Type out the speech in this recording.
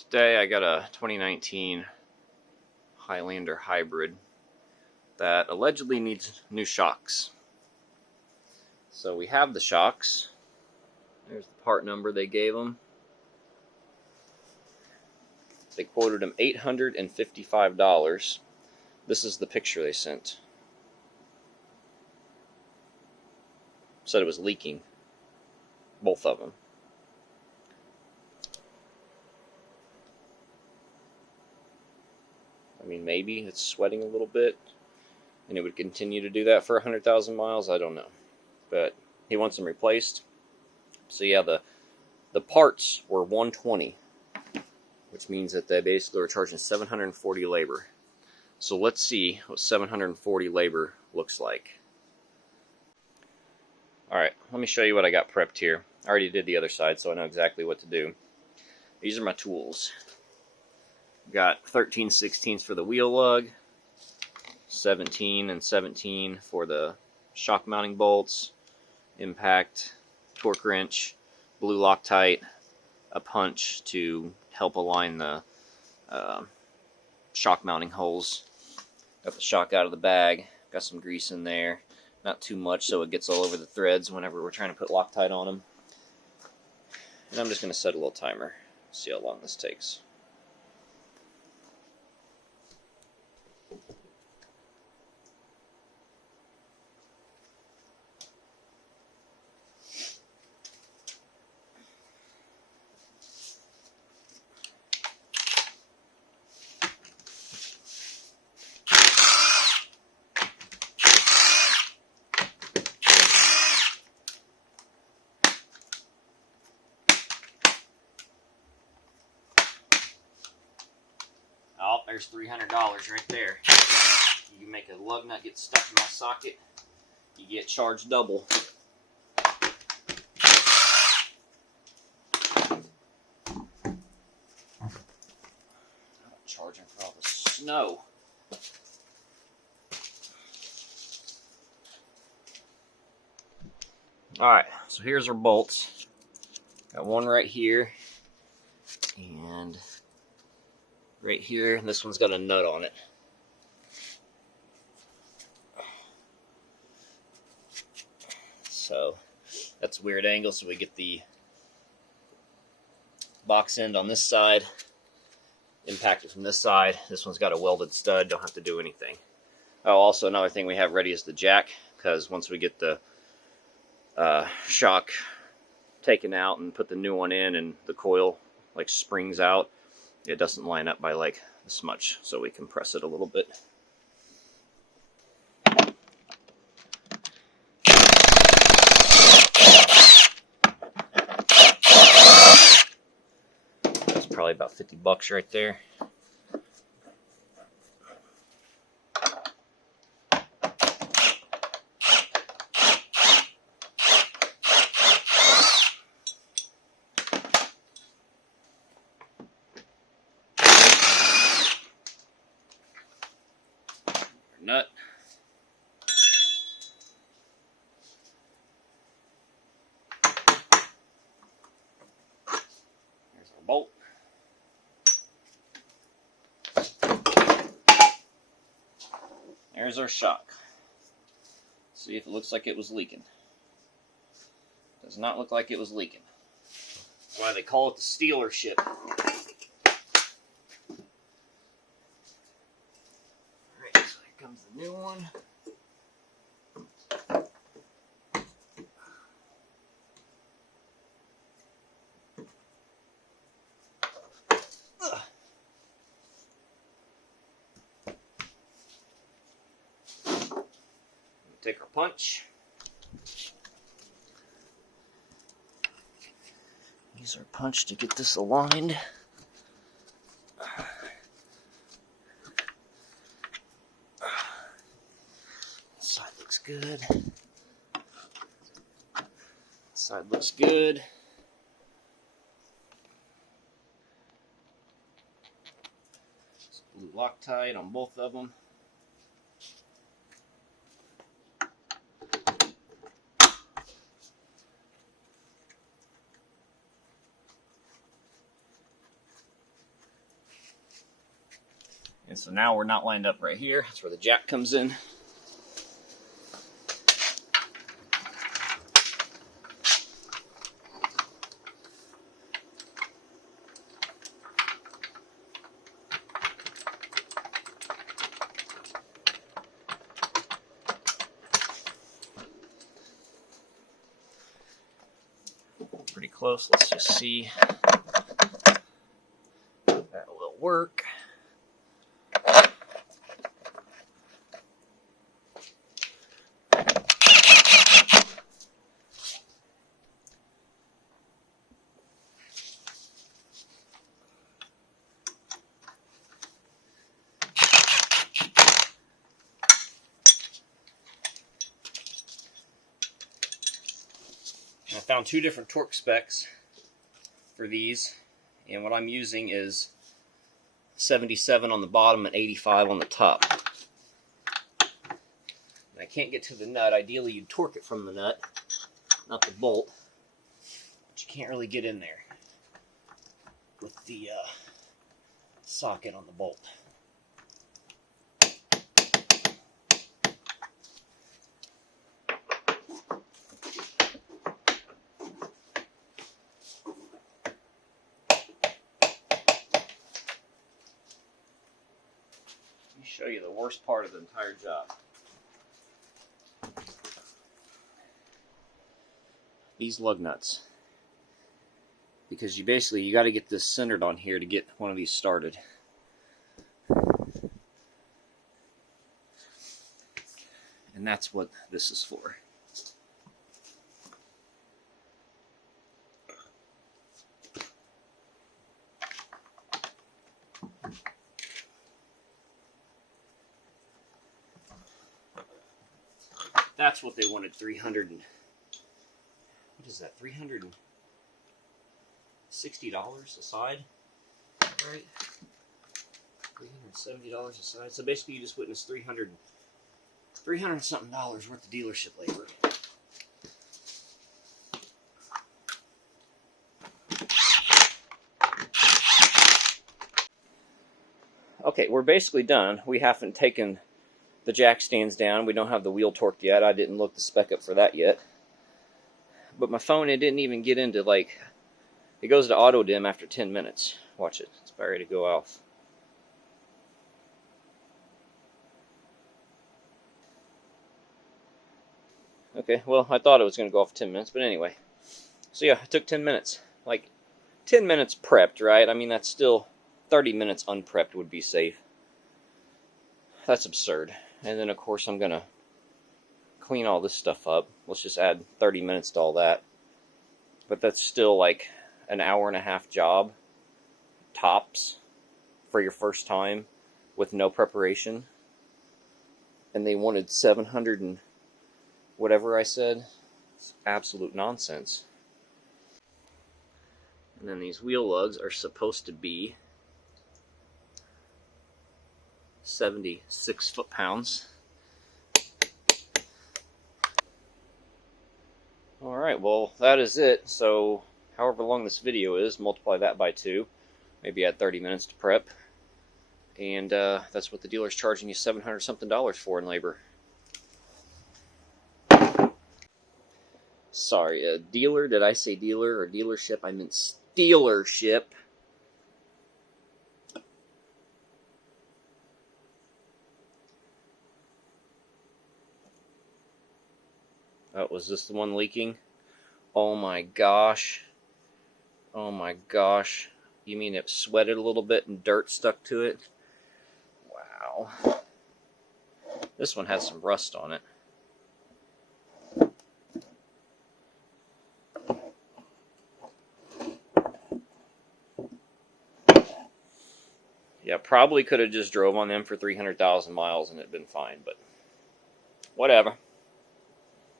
Today I got a 2019 Highlander hybrid that allegedly needs new shocks. So we have the shocks. There's the part number they gave them. They quoted them $855. This is the picture they sent. Said it was leaking. Both of them. I mean, maybe it's sweating a little bit, and it would continue to do that for 100,000 miles. I don't know, but he wants them replaced. So yeah, the parts were $120, which means that they basically were charging $740 labor. So let's see what $740 labor looks like. All right, let me show you what I got prepped here. I already did the other side, so I know exactly what to do. These are my tools. Got 13/16 for the wheel lug, 17 and 17 for the shock mounting bolts, impact, torque wrench, blue Loctite, a punch to help align the shock mounting holes. Got the shock out of the bag, got some grease in there, not too much so it gets all over the threads whenever we're trying to put Loctite on them. And I'm just going to set a little timer, see how long this takes. Oh, there's $300 right there. You can make a lug nut get stuck in my socket, you get charged double. I'm charging for all the snow. Alright, so here's our bolts. Got one right here, and right here, and this one's got a nut on it. So that's a weird angle, so we get the box end on this side, impacted from this side. This one's got a welded stud, don't have to do anything. Oh, also another thing we have ready is the jack, because once we get the shock taken out and put the new one in and the coil like springs out, it doesn't line up by like this much, so we compress it a little bit. That's probably about $50 right there. Nut. There's our bolt. There's our shock. See if it looks like it was leaking. Does not look like it was leaking. That's why they call it the Steeler ship. Comes the new one. Take our punch. Use our punch to get this aligned. Side looks good. Side looks good. Blue Loctite on both of them. And so now we're not lined up right here. That's where the jack comes in. Pretty close. Let's just see. That will work. I found two different torque specs for these, and what I'm using is 77 on the bottom and 85 on the top. And I can't get to the nut. Ideally, you'd torque it from the nut, not the bolt, but you can't really get in there with the socket on the bolt. Show you the worst part of the entire job. These lug nuts. Because you got to get this centered on here to get one of these started. And that's what this is for. That's what they wanted. 300 and what is that? $360 a side, right? $370 a side. So basically, you just witnessed $300 something worth of dealership labor. Okay, we're basically done. We haven't taken the jack stands down. We don't have the wheel torqued yet. I didn't look the spec up for that yet. But my phone, it didn't even get into, like, it goes to auto dim after 10 minutes. Watch it. It's about ready to go off. Okay, well, I thought it was going to go off 10 minutes, but anyway. So yeah, it took 10 minutes. Like, 10 minutes prepped, right? I mean, that's still 30 minutes unprepped would be safe. That's absurd. And then, of course, I'm going to clean all this stuff up. Let's just add 30 minutes to all that. But that's still like an hour-and-a-half job, tops, for your first time with no preparation. And they wanted 700 and whatever I said. It's absolute nonsense. And then these wheel lugs are supposed to be 76 foot-pounds. Alright, well, that is it. So, however long this video is, multiply that by 2. Maybe add 30 minutes to prep. And that's what the dealer's charging you $700 something for in labor. Sorry, dealer? Did I say dealer or dealership? I meant stealership. Oh, was this the one leaking? Oh my gosh. Oh my gosh. You mean it sweated a little bit and dirt stuck to it? Wow. This one has some rust on it. Yeah, probably could have just drove on them for 300,000 miles and it'd been fine, but whatever.